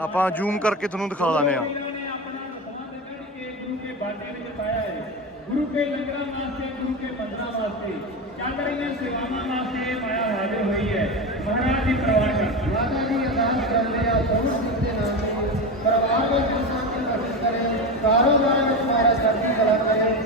ਆਪਾਂ ਜ਼ੂਮ ਕਰਕੇ ਤੁਹਾਨੂੰ ਦਿਖਾ ਦਿੰਦੇ ਆ ਗੁਰੂ ਕੇ ਲੰਗਰਾਂ ਵਾਸਤੇ ਗੁਰੂ ਕੇ ਮੰਦਰਾਂ ਵਾਸਤੇ ਚੱਲ ਰਹੀਆਂ ਸੇਵਾਵਾਂ ਵਾਸਤੇ ਮਾਇਆ ਹਾਜ਼ਰ ਹੋਈ ਹੈ ਮਹਾਰਾਜ ਦੀ ਪ੍ਰਵਾਨ ਕਰ ਮਾਤਾ ਜੀ ਅਰਦਾਸ ਕਰਦੇ ਆ ਸੋਹਣ ਸਿੰਘ ਦੇ ਨਾਮ ਪਰਿਵਾਰ ਵਿੱਚ ਸ਼ਾਂਤੀ ਪ੍ਰਗਟ ਕਰੇ ਕਾਰੋਬਾਰ ਵਿੱਚ ਮਾਰਾ ਸਰਦੀ ਕਲਾ ਕਰੇ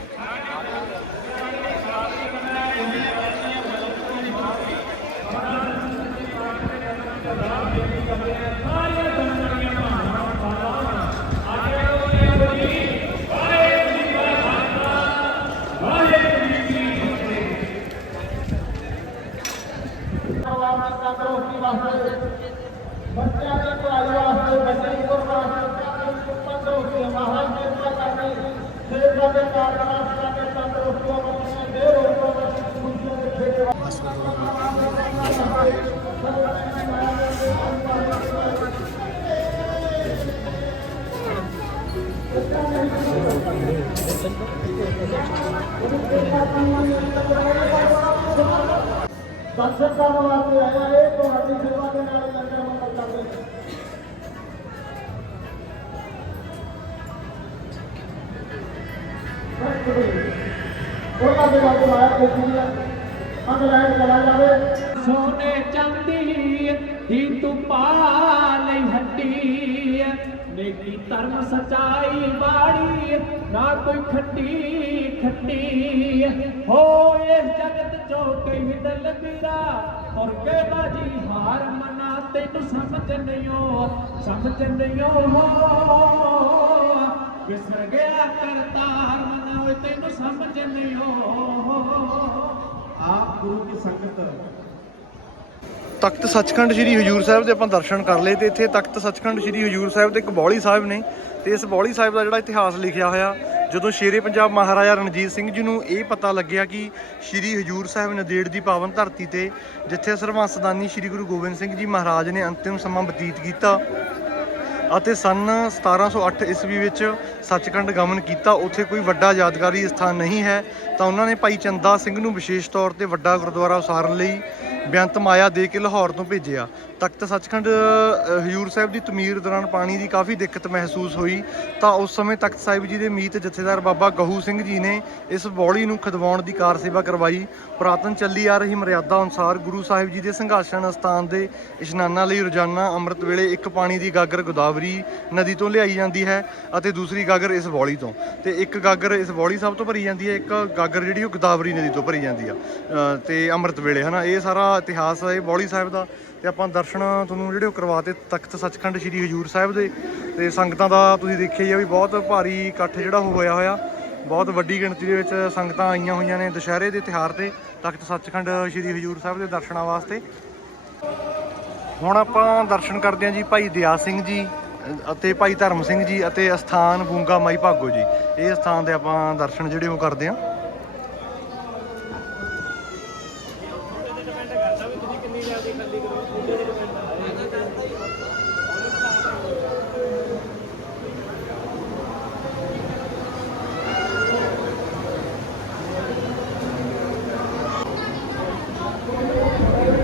ਦਰਸ਼ਨ ਕਰਨ ਵਾਸਤੇ ਆਇਆ ਇਹ ਤੁਹਾਡੀ ਸੇਵਾ ਦੇ ਨਾਲ ਲੰਗਰ ਮੰਗਲ ਕਰਦੇ ਉਹਨਾਂ ਦੇ ਨਾਲ ਆਇਆ ਕੋਈ ਅੰਗ ਚਲਾ ਜਾਵੇ। ਸੋਨੇ ਚਾਂਦੀ ਹੀ ਤੂੰ ਪਾ ਲਈ ਹੱਡੀ ਨੇਕੀ ਧਰਮ ਸਚਾਈ ਬਾੜੀ ਨਾ ਕੋਈ ਖੱਟੀ ਖੱਟੀ ਹੋ ਜਗਤ ਚੋ ਕਈ ਦਲ ਮੇਰਾ ਬਾਜੀ ਹਾਰ ਮਨਾ, ਤੈਨੂੰ ਸਮਝ ਨਹੀਂਓ ਸਮਝ ਨਹੀਂਓ ਵਿਸਰ ਗਿਆ ਕਰਤਾਰ ਮਨਾ ਤੈਨੂੰ ਸਮਝ ਨਹੀਂਓ ਆਪ ਗੁਰੂ ਕੀ ਸੰਗਤ ਤਖਤ ਸੱਚਖੰਡ ਸ੍ਰੀ ਹਜੂਰ ਸਾਹਿਬ ਦੇ ਆਪਾਂ ਦਰਸ਼ਨ ਕਰ ਲਏ ਤੇ ਇੱਥੇ ਤਖਤ ਸੱਚਖੰਡ ਸ੍ਰੀ ਹਜੂਰ ਸਾਹਿਬ ਦੇ ਇੱਕ ਬੌਲੀ ਸਾਹਿਬ ਨੇ ਤੇ ਇਸ ਬੌਲੀ ਸਾਹਿਬ ਦਾ ਜਿਹੜਾ ਇਤਿਹਾਸ ਲਿਖਿਆ ਹੋਇਆ, ਜਦੋਂ ਸ਼ੇਰੇ ਪੰਜਾਬ ਮਹਾਰਾਜਾ ਰਣਜੀਤ ਸਿੰਘ ਜੀ ਨੂੰ ਇਹ ਪਤਾ ਲੱਗਿਆ ਕਿ ਸ੍ਰੀ ਹਜੂਰ ਸਾਹਿਬ ਨਦੇੜ ਦੀ ਪਾਵਨ ਧਰਤੀ ਤੇ, ਜਿੱਥੇ ਸਰਵੰਸਦਾਨੀ ਸ੍ਰੀ ਗੁਰੂ ਗੋਬਿੰਦ ਸਿੰਘ ਜੀ ਮਹਾਰਾਜ ਨੇ ਅੰਤਿਮ ਸਮਾਂ ਬਤੀਤ ਕੀਤਾ ਅਤੇ ਸਨ 1708 ਈਸਵੀ ਵਿੱਚ ਸੱਚਖੰਡ ਗਮਨ ਕੀਤਾ, ਉੱਥੇ ਕੋਈ ਵੱਡਾ ਯਾਦਗਾਰੀ ਸਥਾਨ ਨਹੀਂ ਹੈ, ਤਾਂ ਉਹਨਾਂ ਨੇ ਭਾਈ ਚੰਦਾ ਸਿੰਘ ਨੂੰ ਵਿਸ਼ੇਸ਼ ਤੌਰ ਤੇ ਵੱਡਾ ਗੁਰਦੁਆਰਾ ਉਸਾਰਨ ਲਈ ਬੇਅੰਤ ਮਾਇਆ ਦੇ ਕੇ ਲਾਹੌਰ ਤੋਂ ਭੇਜਿਆ। ਤਖਤ ਸੱਚਖੰਡ ਹਜ਼ੂਰ ਸਾਹਿਬ ਦੀ ਤਮੀਰ ਦੌਰਾਨ ਪਾਣੀ ਦੀ ਕਾਫੀ ਦਿੱਕਤ ਮਹਿਸੂਸ ਹੋਈ ਤਾਂ ਉਸ ਸਮੇਂ ਤਖਤ ਸਾਹਿਬ ਜੀ ਦੇ ਮੀਤ ਜਥੇਦਾਰ ਬਾਬਾ ਗਹੂ ਸਿੰਘ ਜੀ ਨੇ ਇਸ ਬੌਲੀ ਨੂੰ ਖਦਵਾਉਣ ਦੀ ਕਾਰ ਸੇਵਾ ਕਰਵਾਈ। ਪੁਰਾਤਨ ਚੱਲੀ ਆ ਰਹੀ ਮਰਿਆਦਾ ਅਨੁਸਾਰ ਗੁਰੂ ਸਾਹਿਬ ਜੀ ਦੇ ਸੰਘਾਸਣ ਅਸਥਾਨ ਦੇ ਇਸ਼ਨਾਨਾਂ ਲਈ ਰੋਜ਼ਾਨਾ ਅੰਮ੍ਰਿਤ ਵੇਲੇ ਇੱਕ ਪਾਣੀ ਦੀ ਗਾਗਰ ਗੋਦਾਵਰੀ ਨਦੀ ਤੋਂ ਲਿਆਈ ਜਾਂਦੀ ਹੈ ਅਤੇ ਦੂਸਰੀ ਗਾਗਰ ਇਸ ਬੌਲੀ ਤੋਂ। ਤੇ ਇੱਕ ਗਾਗਰ ਇਸ ਬੌਲੀ ਸਾਹਿਬ ਤੋਂ ਭਰੀ ਜਾਂਦੀ ਹੈ ਇੱਕ ਗਾਗਰ ਜਿਹੜੀ ਉਹ ਗੋਦਾਵਰੀ ਨਦੀ ਤੋਂ ਭਰੀ ਜਾਂਦੀ ਆ। ਅ, ਤੇ ਅੰਮ੍ਰਿਤ ਵੇਲੇ ਹਨਾ? ਇਹ ਸਾਰਾ ਇਤਿਹਾਸ ਹੈ ਬੌਲੀ ਸਾਹਿਬ ਦਾ। ਤੇ ਆਪਾਂ ਦਰਸ਼ਨ ਤੁਹਾਨੂੰ ਜਿਹੜੇ ਉਹ ਕਰਵਾਤੇ ਤਖਤ ਸੱਚਖੰਡ ਸ੍ਰੀ ਹਜੂਰ ਸਾਹਿਬ ਦੇ। ਤੇ ਸੰਗਤਾਂ ਦਾ ਤੁਸੀਂ ਦੇਖਿਆ ਹੀ ਆ ਵੀ ਬਹੁਤ ਭਾਰੀ ਇਕੱਠ ਜਿਹੜਾ ਉਹ ਹੋਇਆ ਹੋਇਆ। ਬਹੁਤ ਵੱਡੀ ਗਿਣਤੀ ਦੇ ਵਿੱਚ ਸੰਗਤਾਂ ਆਈਆਂ ਹੋਈਆਂ ਨੇ ਦੁਸ਼ਹਿਰੇ ਦੇ ਤਿਉਹਾਰ ਤੇ ਤਖਤ ਸੱਚਖੰਡ ਸ੍ਰੀ ਹਜੂਰ ਸਾਹਿਬ ਦੇ ਦਰਸ਼ਨਾਂ ਵਾਸਤੇ। ਹੁਣ ਆਪਾਂ ਦਰਸ਼ਨ ਕਰਦੇ ਹਾਂ ਜੀ ਭਾਈ ਦਿਆ ਸਿੰਘ ਜੀ ਅਤੇ ਭਾਈ ਧਰਮ ਸਿੰਘ ਜੀ ਅਤੇ ਅਸਥਾਨ ਬੂੰਗਾ ਮਾਈ ਭਾਗੋ ਜੀ। ਇਹ ਸਥਾਨ ਦੇ ਆਪਾਂ ਦਰਸ਼ਨ ਜਿਹੜੇ ਉਹ ਕਰਦੇ ਹਾਂ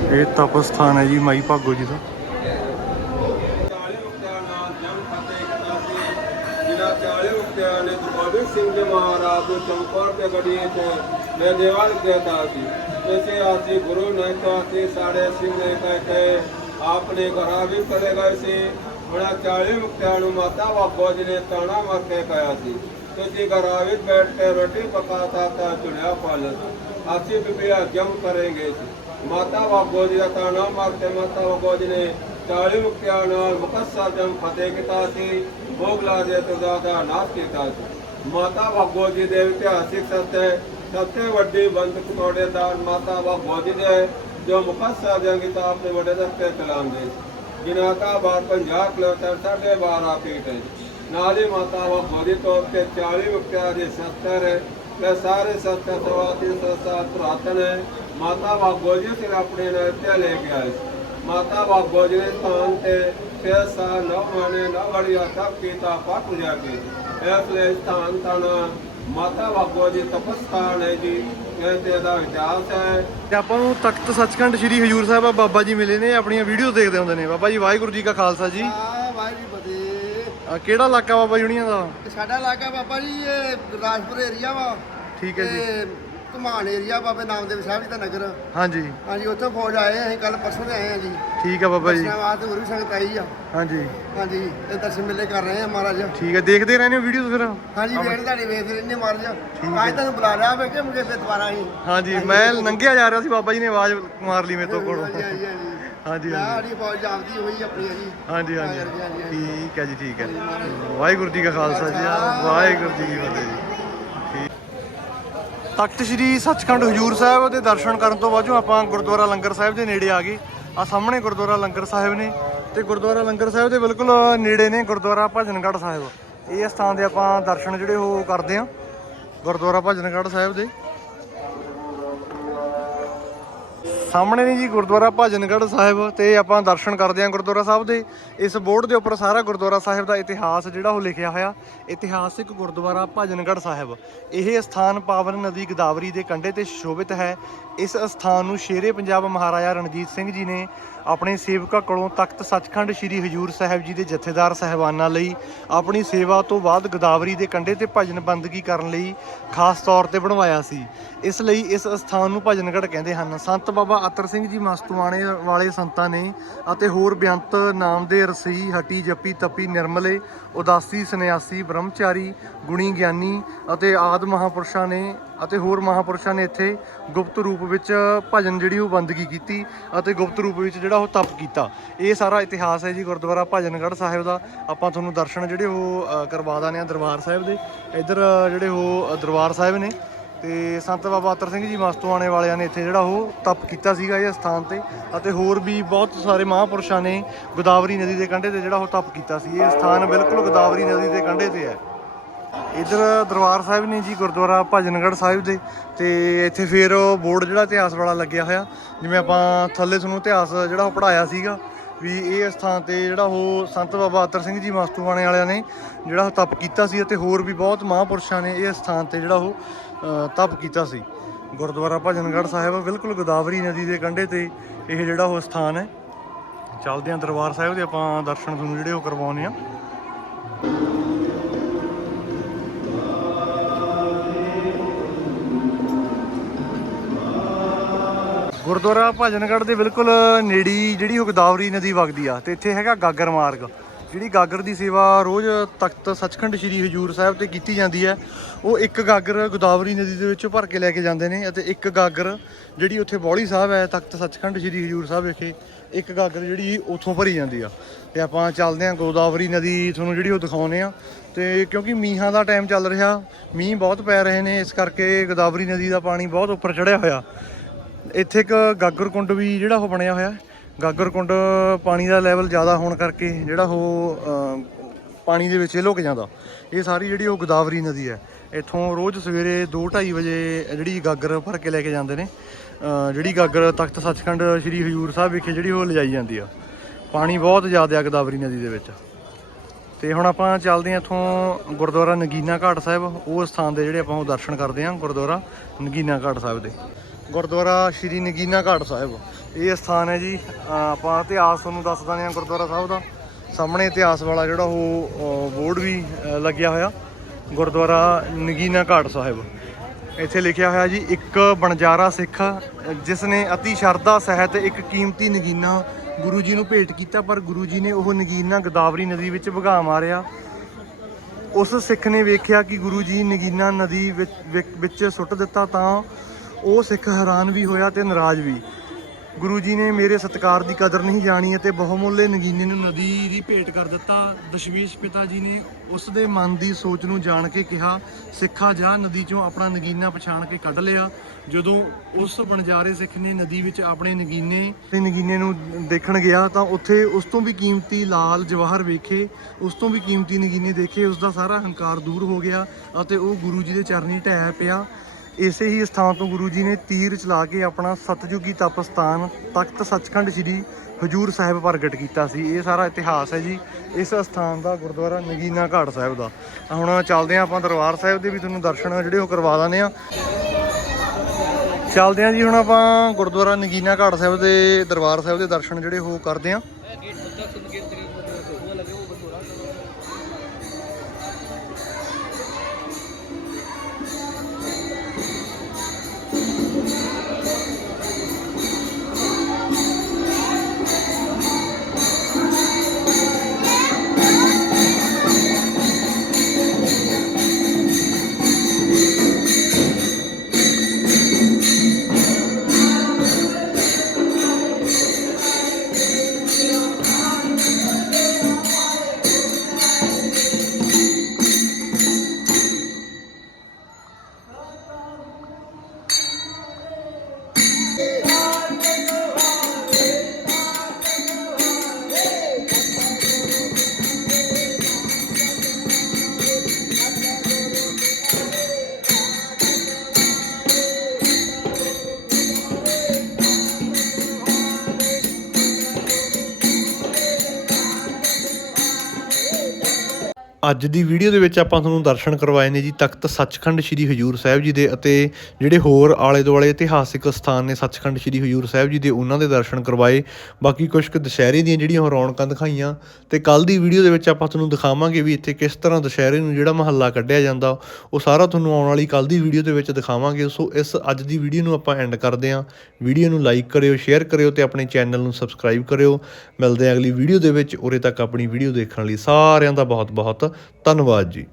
ਇਹ ਤਪ ਸਥਾਨ ਹੈ ਜੀ ਮਾਈ ਭਾਗੋ ਜੀ ਦਾ ਚਾਲੀ ਮੁਕਤਿਆਂ ਨਾਲ ਜਨ ਫਤਿਹ ਕੀਤਾ ਸੀ ਜਿਨ੍ਹਾਂ ਚਾਲੀ ਮੁਕਤਿਆਂ ਨੇ ਗੁਰੂ ਗੋਬਿੰਦ ਸਿੰਘ ਜੀ ਮਹਾਰਾਜ ਨੂੰ ਚਮਕੌਰ ਤੇ ਗੜੀਏ ਤੇ ਮੈਂ ਦੇਵਾਲ ਦੇਤਾ ਸੀ ऐसे आसी गुरु ने तो आसी साढ़े सिंह ने कह के आपने घरा भी करे गए सी ਬੜਾ 40 ਮੁਕਤਿਆਂ ਨੂੰ ਮਾਤਾ ਬਾਬੋ ਜੀ ਨੇ ਤਾਣਾ ਮਾਰ ਕੇ ਕਹਿਆ ਸੀ ਤੁਸੀਂ ਘਰਾਂ ਵਿੱਚ ਬੈਠ ਕੇ ਰੋਟੀ ਪਕਾਤਾ ਤਾਂ ਚੁਣਿਆ ਫਲ ਅਸੀਂ ਬਿਬਿਆ ਜਮ ਕਰਾਂਗੇ ਮਾਤਾ ਬਾਬੋ ਜੀ ਦਾ ਤਾਣਾ ਮਾਰ ਕੇ ਮਾਤਾ ਬਾਬੋ ਜੀ ਨੇ 40 ਮੁਕਤਿਆਂ ਨਾਲ ਮੁਕੱਸਰ ਜਮ ਫਤਿਹ ਕੀਤਾ ਸੀ ਭੋਗਲਾ ਦੇ ਤੁਦਾ ਦਾ ਨਾਸ਼ ਕੀਤਾ ਸੀ। ਮਾਤਾ ਬਾਬੋ ਜੀ ਦੇ ਇਤਿਹਾਸਿਕ ਸੱਤ ਹੈ ਸਭ ਤੋਂ ਵੱਡੀ ਬੰਦ ਕਤੋੜੇ ਮਾਤਾ ਬਾਬੋ ਜੀ ਦੇ ਜੋ ਮੁਕੱਸਰ ਜੰਗ ਕਿਤਾਬ ਦੇ ਵੱਡੇ ਦਸਤੇ ਕਲਾਮ ਜਿਨ੍ਹਾਂ ਦਾ ਬਾਰ 50 ਕਿਲੋਮੀਟਰ ਸਾਢੇ 12 ਫੀਟ ਹੈ ਨਾਲ ਹੀ ਮਾਤਾ ਬਾਬੋ ਜੀ ਤੋਂ ਤੇ 40 ਮੁਕਤਿਆਂ ਦੇ 70 ਹੈ ਮੈਂ ਸਾਰੇ ਸੱਤ ਸਵਾ ਤਿੰਨ ਸੌ ਸਾਤ ਹੈ ਮਾਤਾ ਬਾਬੋ ਜੀ ਫਿਰ ਆਪਣੇ ਨਾਲ ਇੱਥੇ ਲੈ ਕੇ ਆਏ ਸੀ। ਮਾਤਾ ਬਾਬੋ ਜੀ ਨੇ ਸਥਾਨ ਤੇ ਛੇ ਸਾਲ ਨੌ ਮਹੀਨੇ ਨੌ ਘੜੀਆਂ ਤਪ ਕੀਤਾ ਪਾਠ ਜਾ ਕੇ ਇਸ ਲਈ ਸਥਾਨ ਤਾਂ ਮਾਤਾ ਬਾਬੋ ਜੀ ਤਪਸਥਾਨ ਹੈ ਜੀ ਇਹ ਤੇ ਦਾ ਇਤਿਹਾਸ ਹੈ। ਤੇ ਆਪਾਂ ਨੂੰ ਤਖਤ ਸੱਚਖੰਡ ਸ੍ਰੀ ਹਜੂਰ ਸਾਹਿਬ ਆ ਬਾਬਾ ਜੀ ਮਿਲੇ ਨੇ ਆਪਣੀਆਂ ਵੀਡੀਓ ਦੇਖਦੇ ਹੁੰਦੇ ਨੇ। ਬਾਬਾ ਜੀ ਵਾਹਿਗੁਰੂ ਜੀ ਕਾ ਖਾਲਸਾ ਜੀ। ਆ ਵਾਹਿਗੁਰੂ ਕਿਹੜਾ ਇਲਾਕਾ ਬਾਬਾ ਜੁਣੀਆਂ ਦਾ? ਸਾਡਾ ਇਲਾਕਾ ਬਾਬਾ ਜੀ ਇਹ ਗੁਰਦਾਸਪੁਰ ਏਰੀਆ ਵਾ। ਠੀਕ ਹੈ ਜੀ। ਤੇ ਘੁਮਾਣ ਏਰੀਆ ਬਾਬੇ ਨਾਮਦੇਵ ਸਾਹਿਬ ਜੀ ਦਾ ਨਗਰ। ਹਾਂਜੀ। ਹਾਂਜੀ ਉੱਥੋਂ ਫੌਜ ਆਏ ਆ, ਅਸੀਂ ਕੱਲ ਪਰਸੋਂ ਦੇ ਆਏ ਆ ਜੀ। ਠੀਕ ਹੈ ਬਾਬਾ ਜੀ। ਵਾਸਤੇ ਹੋਰ ਵੀ ਸੰਗਤ ਆਈ ਆ। ਹਾਂਜੀ। ਹਾਂਜੀ ਇਹ ਦਰਸ਼ਨ ਮੇਲੇ ਕਰ ਰਹੇ ਆ ਮਹਾਰਾਜ। ਠੀਕ ਹੈ ਦੇਖਦੇ ਰਹਿੰਦੇ ਹੋ ਵੀਡੀਓ ਫਿਰ? ਹਾਂਜੀ ਵੇਖ ਤੁਹਾਡੀ ਵੇਖਦੇ ਰਹਿੰਦੇ ਮਹਾਰਾਜ। ਠੀਕ ਹੈ। ਅੱਜ ਤੁਹਾਨੂੰ ਬੁਲਾ ਰਿਹਾ ਵੇ ਕਿ ਮੁਕੇ ਫਿਰ ਦੁਬਾਰਾ ਹੀ ਹਾਂਜੀ ਮੈਂ ਲੰਘਿਆ ਜਾ ਰਿਹਾ ਸੀ ਬਾਬਾ ਜੀ ਨੇ ਆਵਾਜ਼ ਮਾਰ ਲਈ ਮੇਰੇ ਤੋਂ ਕੋਲੋਂ। ਹਾਂਜੀ ਹਾਂਜੀ। ਹਾਂਜੀ ਹਾਂਜੀ। ਮੈਂ ਸਾਡੀ ਫੌਜ ਜਾਪਦੀ ਹੋਈ ਆਪਣੀ ਆ ਜੀ। ਹਾਂਜੀ ਹਾਂਜੀ। ਠੀਕ ਹੈ ਜੀ ਠੀਕ ਹੈ ਵਾਹਿਗੁਰੂ ਜੀ ਕਾ ਖਾਲਸਾ ਜੀ ਵਾਹਿਗੁਰੂ ਜੀ ਕੀ ਫਤਿਹ ਜੀ। ਤਖਤ ਸ੍ਰੀ ਸੱਚਖੰਡ ਹਜੂਰ ਸਾਹਿਬ ਦੇ ਦਰਸ਼ਨ ਕਰਨ ਤੋਂ ਬਾਅਦ ਆਪਾਂ ਗੁਰਦੁਆਰਾ ਲੰਗਰ ਸਾਹਿਬ ਦੇ ਨੇੜੇ ਆ ਗਏ। ਆ ਸਾਹਮਣੇ ਗੁਰਦੁਆਰਾ ਲੰਗਰ ਸਾਹਿਬ ਨੇ ਤੇ ਗੁਰਦੁਆਰਾ ਲੰਗਰ ਸਾਹਿਬ ਦੇ ਬਿਲਕੁਲ ਨੇੜੇ ਨੇ ਗੁਰਦੁਆਰਾ ਭਜਨਗੜ੍ਹ ਸਾਹਿਬ। ਇਹ ਸਥਾਨ ਦੇ ਆਪਾਂ ਦਰਸ਼ਨ ਜਿਹੜੇ ਉਹ ਕਰਦੇ ਆ ਗੁਰਦੁਆਰਾ ਭਜਨਗੜ੍ਹ ਸਾਹਿਬ ਦੇ। ਸਾਹਮਣੇ ਨੇ ਜੀ ਗੁਰਦੁਆਰਾ ਭਜਨਗੜ੍ਹ ਸਾਹਿਬ ਤੇ ਆਪਾਂ ਦਰਸ਼ਨ ਕਰਦੇ ਹਾਂ ਗੁਰਦੁਆਰਾ ਸਾਹਿਬ ਦੇ। ਇਸ ਬੋਰਡ ਦੇ ਉੱਪਰ ਸਾਰਾ ਗੁਰਦੁਆਰਾ ਸਾਹਿਬ ਦਾ ਇਤਿਹਾਸ ਜਿਹੜਾ ਉਹ ਲਿਖਿਆ ਹੋਇਆ। ਇਤਿਹਾਸਿਕ ਗੁਰਦੁਆਰਾ ਭਜਨਗੜ੍ਹ ਸਾਹਿਬ। ਇਹ ਸਥਾਨ ਪਾਵਨ ਨਦੀ ਗੋਦਾਵਰੀ ਦੇ ਕੰਢੇ ਤੇ ਸ਼ੋਭਿਤ ਹੈ। ਇਸ ਸਥਾਨ ਨੂੰ ਸ਼ੇਰੇ ਪੰਜਾਬ ਮਹਾਰਾਜਾ ਰਣਜੀਤ ਸਿੰਘ ਜੀ ਨੇ ਆਪਣੇ ਸੇਵਕਾਂ ਕੋਲੋਂ ਤਖਤ ਸੱਚਖੰਡ ਸ੍ਰੀ ਹਜੂਰ ਸਾਹਿਬ ਜੀ ਦੇ ਜਥੇਦਾਰ ਸਹਿਬਾਨਾਂ ਲਈ, ਆਪਣੀ ਸੇਵਾ ਤੋਂ ਬਾਅਦ ਗੋਦਾਵਰੀ ਦੇ ਕੰਢੇ ਤੇ ਭਜਨ ਬੰਦਗੀ ਕਰਨ ਲਈ ਖਾਸ ਤੌਰ ਤੇ ਬਣਵਾਇਆ ਸੀ। ਇਸ ਲਈ ਇਸ ਸਥਾਨ ਨੂੰ ਭਜਨਗੜ੍ਹ ਕਹਿੰਦੇ ਹਨ। ਸੰਤ ਬਾਬਾ ਅਤਰ ਸਿੰਘ ਜੀ ਮਸਤੂਆਣੇ ਵਾਲੇ ਸੰਤਾਂ ਨੇ ਅਤੇ ਹੋਰ ਬੇਅੰਤ ਨਾਮ ਦੇ ਰਸੀ ਹਟੀ, ਜੱਪੀ, ਤਪੀ, ਨਿਰਮਲੇ, ਉਦਾਸੀ, ਸੰਨਿਆਸੀ, ਬ੍ਰਹਮਚਾਰੀ, ਗੁਣੀ ਗਿਆਨੀ ਅਤੇ ਆਦ ਮਹਾਪੁਰਸ਼ਾਂ ਨੇ ਅਤੇ ਹੋਰ ਮਹਾਪੁਰਸ਼ਾਂ ਨੇ ਇੱਥੇ ਗੁਪਤ ਰੂਪ ਵਿੱਚ ਭਜਨ ਜਿਹੜੀ ਉਹ ਬੰਦਗੀ ਕੀਤੀ ਅਤੇ ਗੁਪਤ ਰੂਪ ਵਿੱਚ ਜਿਹੜਾ ਉਹ ਤਪ ਕੀਤਾ। ਇਹ ਸਾਰਾ ਇਤਿਹਾਸ ਹੈ ਜੀ ਗੁਰਦੁਆਰਾ ਭਜਨਗੜ੍ਹ ਸਾਹਿਬ ਦਾ। ਆਪਾਂ ਤੁਹਾਨੂੰ ਦਰਸ਼ਨ ਜਿਹੜੇ ਉਹ ਕਰਵਾ ਦਾਨੇ ਆ ਦਰਬਾਰ ਸਾਹਿਬ ਦੇ। ਇੱਧਰ ਜਿਹੜੇ ਉਹ ਦਰਬਾਰ ਸਾਹਿਬ ਨੇ ਤੇ ਸੰਤ ਬਾਬਾ ਅਤਰ ਸਿੰਘ ਜੀ ਮਸਤੂਆਣੇ ਵਾਲਿਆਂ ਨੇ ਇੱਥੇ ਜਿਹੜਾ ਉਹ ਤਪ ਕੀਤਾ ਸੀਗਾ ਇਹ ਸਥਾਨ ਤੇ ਅਤੇ ਹੋਰ ਵੀ ਬਹੁਤ ਸਾਰੇ ਮਹਾਪੁਰਸ਼ਾਂ ਨੇ ਗੋਦਾਵਰੀ ਨਦੀ ਦੇ ਕੰਢੇ ਤੇ ਜਿਹੜਾ ਉਹ ਤਪ ਕੀਤਾ ਸੀ। ਇਹ ਸਥਾਨ ਬਿਲਕੁਲ ਗੋਦਾਵਰੀ ਨਦੀ ਦੇ ਕੰਢੇ ਤੇ ਹੈ। ਇਧਰ ਦਰਬਾਰ ਸਾਹਿਬ ਨੇ ਜੀ ਗੁਰਦੁਆਰਾ ਭਜਨਗੜ੍ਹ ਸਾਹਿਬ ਦੇ ਤੇ ਇੱਥੇ ਫਿਰ ਉਹ ਬੋਰਡ ਜਿਹੜਾ ਇਤਿਹਾਸ ਵਾਲਾ ਲੱਗਿਆ ਹੋਇਆ ਜਿਵੇਂ ਆਪਾਂ ਥੱਲੇ ਤੁਹਾਨੂੰ ਇਤਿਹਾਸ ਜਿਹੜਾ ਉਹ ਪੜਾਇਆ ਸੀਗਾ ਵੀ ਇਹ ਸਥਾਨ ਤੇ ਜਿਹੜਾ ਉਹ ਸੰਤ ਬਾਬਾ ਅਤਰ ਸਿੰਘ ਜੀ ਮਸਤੂਆਣੇ ਵਾਲਿਆਂ ਨੇ ਜਿਹੜਾ ਉਹ ਤਪ ਕੀਤਾ ਸੀ ਅਤੇ ਹੋਰ ਵੀ ਬਹੁਤ ਮਹਾਂਪੁਰਸ਼ਾਂ ਨੇ ਇਹ ਸਥਾਨ ਤੇ ਜਿਹੜਾ ਉਹ ਅ, ਤਪ ਕੀਤਾ ਸੀ। ਗੁਰਦੁਆਰਾ ਭਜਨਗੜ੍ਹ ਸਾਹਿਬ ਬਿਲਕੁਲ ਗੋਦਾਵਰੀ ਨਦੀ ਦੇ ਕੰਢੇ ਤੇ ਇਹ ਜਿਹੜਾ ਉਹ ਸਥਾਨ ਹੈ। ਚੱਲਦੇ ਆਂ ਦਰਬਾਰ ਸਾਹਿਬ ਦੇ ਆਪਾਂ ਦਰਸ਼ਨ ਤੁਹਾਨੂੰ ਜਿਹੜੇ ਉਹ ਕਰਵਾਉਣੇ ਆ ਗੁਰਦੁਆਰਾ ਭਜਨਗੜ੍ਹ ਦੇ ਬਿਲਕੁਲ ਨੇੜੀ ਜਿਹੜੀ ਉਹ ਗੋਦਾਵਰੀ ਨਦੀ ਵਗਦੀ ਆ ਤੇ ਇੱਥੇ ਹੈਗਾ ਗਾਗਰ ਮਾਰਗ, ਜਿਹੜੀ ਗਾਗਰ ਦੀ ਸੇਵਾ ਰੋਜ਼ ਤਖਤ ਸੱਚਖੰਡ ਸ੍ਰੀ ਹਜੂਰ ਸਾਹਿਬ ਤੇ ਕੀਤੀ ਜਾਂਦੀ ਹੈ। ਉਹ ਇੱਕ ਗਾਗਰ ਗੋਦਾਵਰੀ ਨਦੀ ਦੇ ਵਿੱਚੋਂ ਭਰ ਕੇ ਲੈ ਕੇ ਜਾਂਦੇ ਨੇ ਅਤੇ ਇੱਕ ਗਾਗਰ ਜਿਹੜੀ ਉੱਥੇ ਬੌਲੀ ਸਾਹਿਬ ਹੈ, ਤਖਤ ਸੱਚਖੰਡ ਸ੍ਰੀ ਹਜੂਰ ਸਾਹਿਬ ਵਿਖੇ, ਇੱਕ ਗਾਗਰ ਜਿਹੜੀ ਉੱਥੋਂ ਭਰੀ ਜਾਂਦੀ ਆ। ਤੇ ਆਪਾਂ ਚੱਲਦੇ ਹਾਂ ਗੋਦਾਵਰੀ ਨਦੀ ਤੁਹਾਨੂੰ ਜਿਹੜੀ ਉਹ ਦਿਖਾਉਨੇ ਆ ਤੇ ਕਿਉਂਕਿ ਮੀਂਹਾਂ ਦਾ ਟਾਈਮ ਚੱਲ ਰਿਹਾ, ਮੀਂਹ ਬਹੁਤ ਪੈ ਰਹੇ ਨੇ, ਇਸ ਕਰਕੇ ਗੋਦਾਵਰੀ ਨਦੀ ਦਾ ਪਾਣੀ ਬਹੁਤ ਉੱਪਰ ਚੜਿਆ ਹੋਇਆ। ਇੱਥੇ ਇੱਕ ਗਾਗਰ ਕੁੰਡ ਵੀ ਜਿਹੜਾ ਉਹ ਬਣਿਆ ਹੋਇਆ। ਗਾਗਰ ਕੁੰਡ ਪਾਣੀ ਦਾ ਲੈਵਲ ਜ਼ਿਆਦਾ ਹੋਣ ਕਰਕੇ ਜਿਹੜਾ ਉਹ ਪਾਣੀ ਦੇ ਵਿੱਚ ਇਹ ਲੁਕ ਜਾਂਦਾ। ਇਹ ਸਾਰੀ ਜਿਹੜੀ ਉਹ ਗੋਦਾਵਰੀ ਨਦੀ ਹੈ, ਇੱਥੋਂ ਰੋਜ਼ ਸਵੇਰੇ 2:30 ਵਜੇ ਜਿਹੜੀ ਗਾਗਰ ਭਰ ਕੇ ਲੈ ਕੇ ਜਾਂਦੇ ਨੇ। ਜਿਹੜੀ ਗਾਗਰ ਤਖਤ ਸੱਚਖੰਡ ਸ੍ਰੀ ਹਜੂਰ ਸਾਹਿਬ ਵਿਖੇ ਜਿਹੜੀ ਉਹ ਲਿਜਾਈ ਜਾਂਦੀ ਆ। ਪਾਣੀ ਬਹੁਤ ਜ਼ਿਆਦਾ ਆ ਗੋਦਾਵਰੀ ਨਦੀ ਦੇ ਵਿੱਚ। ਤੇ ਹੁਣ ਆਪਾਂ ਚੱਲਦੇ ਹਾਂ ਇੱਥੋਂ ਗੁਰਦੁਆਰਾ ਨਗੀਨਾ ਘਾਟ ਸਾਹਿਬ। ਉਹ ਸਥਾਨ ਦੇ ਜਿਹੜੇ ਆਪਾਂ ਉਹ ਦਰਸ਼ਨ ਕਰਦੇ ਹਾਂ ਗੁਰਦੁਆਰਾ ਨਗੀਨਾ ਘਾਟ ਸਾਹਿਬ ਦੇ। ਗੁਰਦੁਆਰਾ ਸ਼੍ਰੀ ਨਗੀਨਾ ਘਾਟ ਸਾਹਿਬ। ਇਹ ਸਥਾਨ ਹੈ ਜੀ ਆਪਾਂ ਇਤਿਹਾਸ ਤੁਹਾਨੂੰ ਦੱਸ ਦਿੰਦੇ ਹਾਂ ਗੁਰਦੁਆਰਾ ਸਾਹਿਬ ਦਾ। ਸਾਹਮਣੇ ਇਤਿਹਾਸ ਵਾਲਾ ਜਿਹੜਾ ਉਹ ਬੋਰਡ ਵੀ ਲੱਗਿਆ ਹੋਇਆ, ਗੁਰਦੁਆਰਾ ਨਗੀਨਾ ਘਾਟ ਸਾਹਿਬ। ਇੱਥੇ ਲਿਖਿਆ ਹੋਇਆ ਜੀ, ਇੱਕ ਬਣਜਾਰਾ ਸਿੱਖ, ਜਿਸ ਨੇ ਅਤੀ ਸ਼ਰਧਾ ਸਹਿਤ ਇੱਕ ਕੀਮਤੀ ਨਗੀਨਾ ਗੁਰੂ ਜੀ ਨੂੰ ਭੇਟ ਕੀਤਾ, ਪਰ ਗੁਰੂ ਜੀ ਨੇ ਉਹ ਨਗੀਨਾ ਗੋਦਾਵਰੀ ਨਦੀ ਵਿੱਚ ਵਗਾ ਮਾਰਿਆ। ਉਸ ਸਿੱਖ ਨੇ ਵੇਖਿਆ ਕਿ ਗੁਰੂ ਜੀ ਨਗੀਨਾ ਨਦੀ ਵਿੱਚ ਵਿੱਚ ਸੁੱਟ ਦਿੱਤਾ ਤਾਂ ਉਹ ਸਿੱਖ ਹੈਰਾਨ ਵੀ ਹੋਇਆ ਤੇ ਨਾਰਾਜ਼ ਵੀ। ਗੁਰੂ ਜੀ ਨੇ ਮੇਰੇ ਸਤਕਾਰ ਦੀ ਕਦਰ ਨਹੀਂ ਜਾਣੀ ਅਤੇ ਬਹੁਮੁੱਲੇ ਨਗੀਨੇ ਨੂੰ ਨਦੀ ਦੀ ਭੇਟ ਕਰ ਦਿੱਤਾ। ਦਸ਼ਮੇਸ਼ ਪਿਤਾ ਜੀ ਨੇ ਉਸ ਦੇ ਮਨ ਦੀ ਸੋਚ ਨੂੰ ਜਾਣ ਕੇ ਕਿਹਾ, ਸਿੱਖਾ ਜਾ, ਨਦੀ ਚੋਂ ਆਪਣਾ ਨਗੀਨਾ ਪਛਾਣ ਕੇ ਕੱਢ ਲਿਆ। ਜਦੋਂ ਉਸ ਬਣਜਾਰੇ ਸਿੱਖ ਨੇ ਨਦੀ ਵਿੱਚ ਆਪਣੇ ਨਗੀਨੇ ਤੇ ਨਗੀਨੇ ਨੂੰ ਦੇਖਣ ਗਿਆ ਤਾਂ ਉੱਥੇ ਉਸ ਤੋਂ ਵੀ ਕੀਮਤੀ ਲਾਲ ਜਵਾਹਰ ਵੇਖੇ, ਉਸ ਤੋਂ ਵੀ ਕੀਮਤੀ ਨਗੀਨੇ ਦੇਖੇ, ਉਸ ਦਾ ਸਾਰਾ ਹੰਕਾਰ ਦੂਰ ਹੋ ਗਿਆ ਅਤੇ ਉਹ ਗੁਰੂ ਜੀ ਦੇ ਚਰਨੀ ਢਹਿ ਪਿਆ। ਇਸੇ ਹੀ ਸਥਾਨ ਤੋਂ ਗੁਰੂ ਜੀ ਨੇ ਤੀਰ ਚਲਾ ਕੇ ਆਪਣਾ ਸਤਜੁਗੀ ਤਪ ਸਥਾਨ ਤਖਤ ਸੱਚਖੰਡ ਸ੍ਰੀ ਹਜੂਰ ਸਾਹਿਬ ਪ੍ਰਗਟ ਕੀਤਾ ਸੀ। ਇਹ ਸਾਰਾ ਇਤਿਹਾਸ ਹੈ ਜੀ। ਇਸ ਸਥਾਨ ਦਾ ਗੁਰਦੁਆਰਾ ਨਗੀਨਾ ਘਾਟ ਸਾਹਿਬ ਦਾ। ਹੁਣ ਚੱਲਦੇ ਹਾਂ ਆਪਾਂ ਦਰਬਾਰ ਸਾਹਿਬ ਦੇ ਵੀ ਤੁਹਾਨੂੰ ਦਰਸ਼ਨ ਜਿਹੜੇ ਉਹ ਕਰਵਾ ਦਾਨੇ ਆ ਚੱਲਦੇ ਹਾਂ ਜੀ, ਹੁਣ ਆਪਾਂ ਗੁਰਦੁਆਰਾ ਨਗੀਨਾ ਘਾਟ ਸਾਹਿਬ ਦੇ ਦਰਬਾਰ ਸਾਹਿਬ ਦੇ ਦਰਸ਼ਨ ਜਿਹੜੇ ਉਹ ਕਰਦੇ ਹਾਂ। ਅੱਜ ਦੀ ਵੀਡੀਓ ਦੇ ਵਿੱਚ ਆਪਾਂ ਤੁਹਾਨੂੰ ਦਰਸ਼ਨ ਕਰਵਾਏ ਨੇ ਜੀ ਤਖਤ ਸੱਚਖੰਡ ਸ੍ਰੀ ਹਜੂਰ ਸਾਹਿਬ ਜੀ ਦੇ ਅਤੇ ਜਿਹੜੇ ਹੋਰ ਆਲੇ ਦੁਆਲੇ ਇਤਿਹਾਸਿਕ ਸਥਾਨ ਨੇ ਸੱਚਖੰਡ ਸ੍ਰੀ ਹਜੂਰ ਸਾਹਿਬ ਜੀ ਦੇ, ਉਹਨਾਂ ਦੇ ਦਰਸ਼ਨ ਕਰਵਾਏ। ਬਾਕੀ ਕੁਝ ਕੁ ਦੁਸ਼ਹਿਰੇ ਦੀਆਂ ਜਿਹੜੀਆਂ ਉਹ ਰੌਣਕਾਂ ਦਿਖਾਈਆਂ ਤੇ ਕੱਲ ਦੀ ਵੀਡੀਓ ਦੇ ਵਿੱਚ ਆਪਾਂ ਤੁਹਾਨੂੰ ਦਿਖਾਵਾਂਗੇ ਵੀ ਇੱਥੇ ਕਿਸ ਤਰ੍ਹਾਂ ਦੁਸ਼ਹਿਰੇ ਨੂੰ ਜਿਹੜਾ ਮਹੱਲਾ ਕੱਢਿਆ ਜਾਂਦਾ, ਉਹ ਸਾਰਾ ਤੁਹਾਨੂੰ ਆਉਣ ਵਾਲੀ ਕੱਲ ਦੀ ਵੀਡੀਓ ਦੇ ਵਿੱਚ ਦਿਖਾਵਾਂਗੇ। ਸੋ ਇਸ ਅੱਜ ਦੀ ਵੀਡੀਓ ਨੂੰ ਆਪਾਂ ਐਂਡ ਕਰਦੇ ਹਾਂ। ਵੀਡੀਓ ਨੂੰ ਲਾਈਕ ਕਰਿਓ ਸ਼ੇਅਰ ਕਰਿਓ ਤੇ ਆਪਣੇ ਚੈਨਲ ਨੂੰ ਸਬਸਕ੍ਰਾਈਬ ਕਰਿਓ। ਮਿਲਦੇ ਹਾਂ ਅਗਲੀ ਵੀਡੀਓ ਦੇ ਵਿੱਚ। ਉਰੇ ਤੱਕ ਆਪਣੀ ਵੀਡੀਓ ਦੇਖਣ ਲਈ ਸਾਰਿਆਂ ਦਾ ਬਹੁਤ ਬਹੁਤ ਧੰਨਵਾਦ ਜੀ।